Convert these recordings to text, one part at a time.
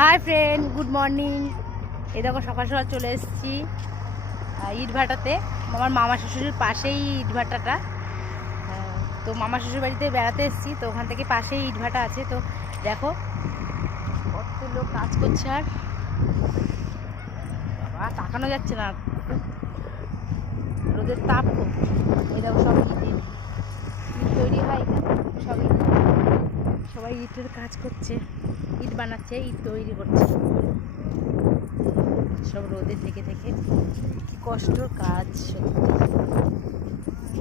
Hi friend, good morning. এই দেখো সকাল সকাল চলে এসেছি ইটভাটাতে। আমার মামা শ্বশুরের পাশেই ইটভাটাটা। তো মামা শ্বশুর বাড়িতে বেড়াতে এসেছি, তো ওখান থেকে পাশেই ইটভাটা আছে। তো দেখো কত লোক কাজ করছে, আর বাবা তাকানো যাচ্ছে না, রোদের তাপ খুব। এই দেখো সব ইট তৈরি হয় এখানে, সবাই ইটের কাজ করছে, ইট বানাচ্ছে, ইট তৈরি করছে সব রোদে থেকে থেকে। কি কষ্টর কাজ সত্যি।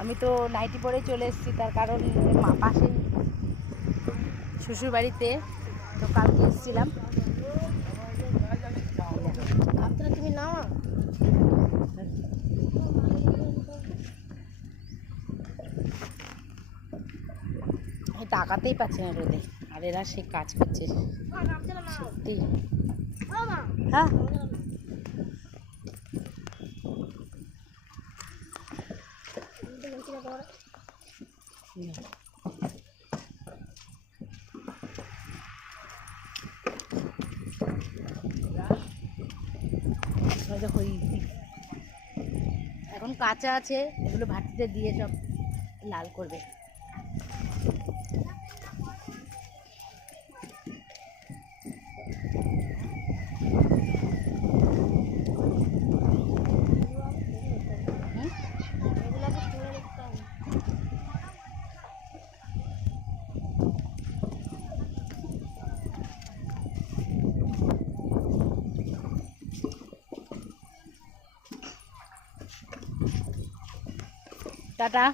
আমি তো নাইটি পরে চলে এসেছি, তার কারণ পাশেই শ্বশুর বাড়িতে, তো কালকে এসেছিলাম। তুমি নাও, তাকাতেই পাচ্ছে না রোদে, আর এরা সে কাজ করছে সত্যি। হ্যাঁ, এখন কাঁচা আছে, এগুলো ভাটিতে দিয়ে সব লাল করবে। টাটা।